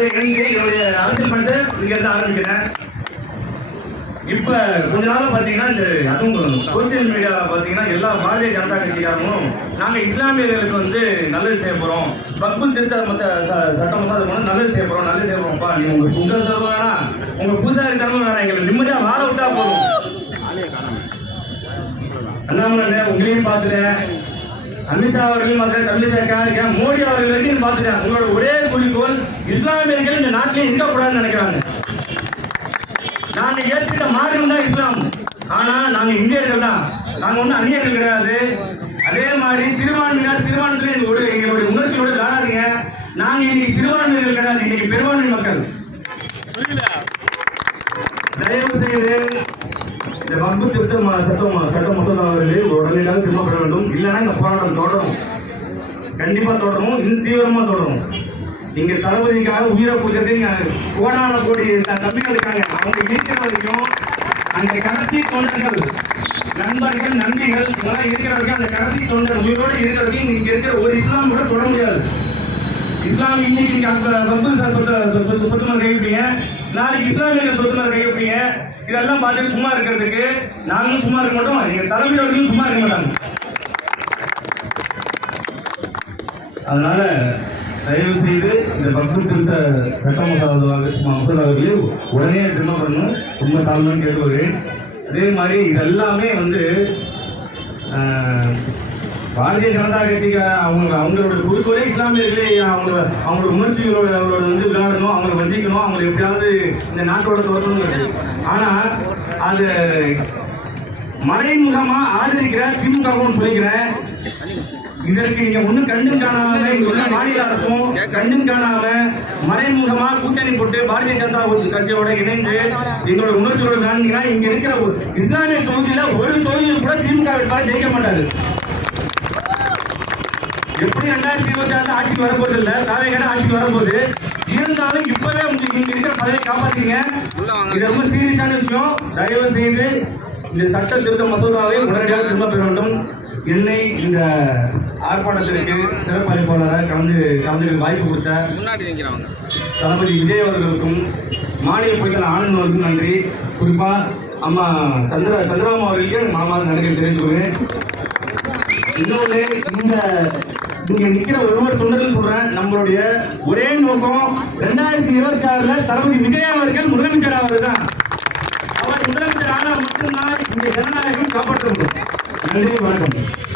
என்னுடைய இணைந்து என்னுடைய அரசியல் பண்ண இருந்து ஆரம்பிக்கிறேன். இப்போ கொஞ்ச நாளாக பார்த்தீங்கன்னா இந்த அதுவும் சோசியல் மீடியாவில் பார்த்தீங்கன்னா எல்லா பாரதிய ஜனதா கட்சிக்காரங்களும் நாங்கள் இஸ்லாமியர்களுக்கு வந்து நல்லது செய்ய போகிறோம் பக்புல் திருத்த மத்த ச- சட்ட மசோதா நல்லது செய்ய போகிறோம் நல்லது செய்ய போகிறோம்ப்பா நீ உங்களுக்கு உங்க சொல்ல வேணாம். உங்கள் பூசாரி தரமும் வேணாம். எங்களுக்கு நிம்மதியாக வாழ விட்டா போதும். அண்ணாமலை உங்களையும் பார்த்துட்டேன். அமித்ஷா அவர்களையும் பார்த்துட்டேன். தமிழிசை மோடி அவர்கள் வரைக்கும் பார்த்துட்டேன். உங்களோட ஒரே போல் இஸ்லாமியர்கள் இந்த நாட்டிலே இருக்கக்கூடாதுன்னு நினைக்கிறாங்க. நாங்க ஏற்றுக்கிட்ட மார்க்கம் தான் இஸ்லாம். ஆனா நாங்க இந்தியர்கள் தான். நாங்க ஒண்ணும் அந்நியர்கள் கிடையாது. அதே மாதிரி சிறுபான்மையினர் சிறுபான்மையினர் ஒரு எங்களுடைய உணர்ச்சியோடு காணாதீங்க. நாங்க இன்னைக்கு சிறுபான்மையினர் கிடையாது. இன்னைக்கு பெரும்பான்மை மக்கள். தயவு செய்து இந்த வக்பு திருத்த சட்டம் சட்ட மசோதாவிலே உடனடியாக திரும்பப்பட வேண்டும். இல்லைன்னா இந்த போராட்டம் தொடரும். கண்டிப்பா தொடரும். இன்னும் தீவிரமா தொடரும். நீங்க தளபதிக்காக உயிரை கொடுக்கறது நீங்க கோடான கோடி த- தம்பிகள் இருக்காங்க அவங்க இருக்கிற வரைக்கும் அந்த கடைசி தொண்டர்கள் நண்பர்கள் நன்றிகள் இதெல்லாம் இருக்கிற வரைக்கும் அந்த கடைசி தொண்டர் உயிரோடு இருக்கிற வரைக்கும் இங்க இருக்கிற ஒரு இஸ்லாம் கூட தொட முடியாது. இஸ்லாம் இன்னைக்கு நீங்க அந்த சொத்து சொத்து சொத்து நாளைக்கு இஸ்லாமியர்கள் சொத்து மேல இதெல்லாம் பார்த்துட்டு சும்மா இருக்கிறதுக்கு நாங்களும் சும்மா இருக்க மாட்டோம். எங்க தலைமையிலும் சும்மா இருக்க மாட்டாங்க. அதனால தயவு செய்து இந்த பக்து திருத்த சட்ட மசோதாவாக மசோதாவிலே உடனே திரும்ப பண்ணணும் ரொம்ப தாழ்மைன்னு கேட்டுக்கொள்கிறேன் அதே மாதிரி இதெல்லாமே வந்து பாரதிய ஜனதா கட்சிக்கு அவங்க அவங்களோட குறிக்கோளே இஸ்லாமியர்களே அவங்களோட அவங்களோட உணர்ச்சிகளோட அவங்களோட வந்து விளையாடணும் அவங்கள வஞ்சிக்கணும் அவங்களை எப்படியாவது இந்த நாட்டோட துரத்தணும் ஆனால் அது மறைமுகமாக ஆதரிக்கிற திமுகவும் சொல்லிக்கிறேன். இதற்கு நீங்க ஒண்ணும் கண்டும் காணாம இங்க உள்ள மாநில அரசும் கண்டும் காணாம மறைமுகமா கூட்டணி போட்டு பாரதிய ஜனதா கட்சியோட இணைந்து எங்களோட உணர்ச்சியோட காணிங்கன்னா இங்க இருக்கிற ஒரு இஸ்லாமிய தொகுதியில ஒரு தொகுதியில் கூட திமுக வேட்பாளர் ஜெயிக்க மாட்டாரு. எப்படி ரெண்டாயிரத்தி இருபத்தி ஆறு ஆட்சிக்கு வரப்போறது இல்ல? தாவேகான ஆட்சிக்கு வரப்போகுது. இருந்தாலும் இப்பவே நீங்க இருக்கிற பதவியை காப்பாத்தீங்க இது ரொம்ப சீரியஸான விஷயம். தயவு செய்து இந்த சட்ட திருத்த மசோதாவை உடனடியாக திரும்ப பெற வேண்டும். என்னை இந்த ஆர்ப்பாட்டத்திற்கு சிறப்பு அழைப்பாளராக கலந்து கலந்து வாய்ப்பு கொடுத்த தளபதி விஜய் அவர்களுக்கும் மாநில பொய்கள் ஆனந்த் அவர்களுக்கும் நன்றி. குறிப்பா அம்மா சந்திர சந்திரபாபு அவர்களுக்கு மாமா நன்றி தெரிவித்துக் கொள்கிறேன். இன்னொன்று இந்த இங்க நிக்கிற ஒருவர் தொண்டர்கள் சொல்றேன் நம்மளுடைய ஒரே நோக்கம் ரெண்டாயிரத்தி இருபத்தி ஆறுல தளபதி விஜய் அவர்கள் முதலமைச்சர் ஆவதுதான் அவர் முதலமைச்சர் ஆனால் மட்டும்தான் இந்த ஜனநாயகம் காப்பாற்ற முடியும். நன்றி வணக்கம்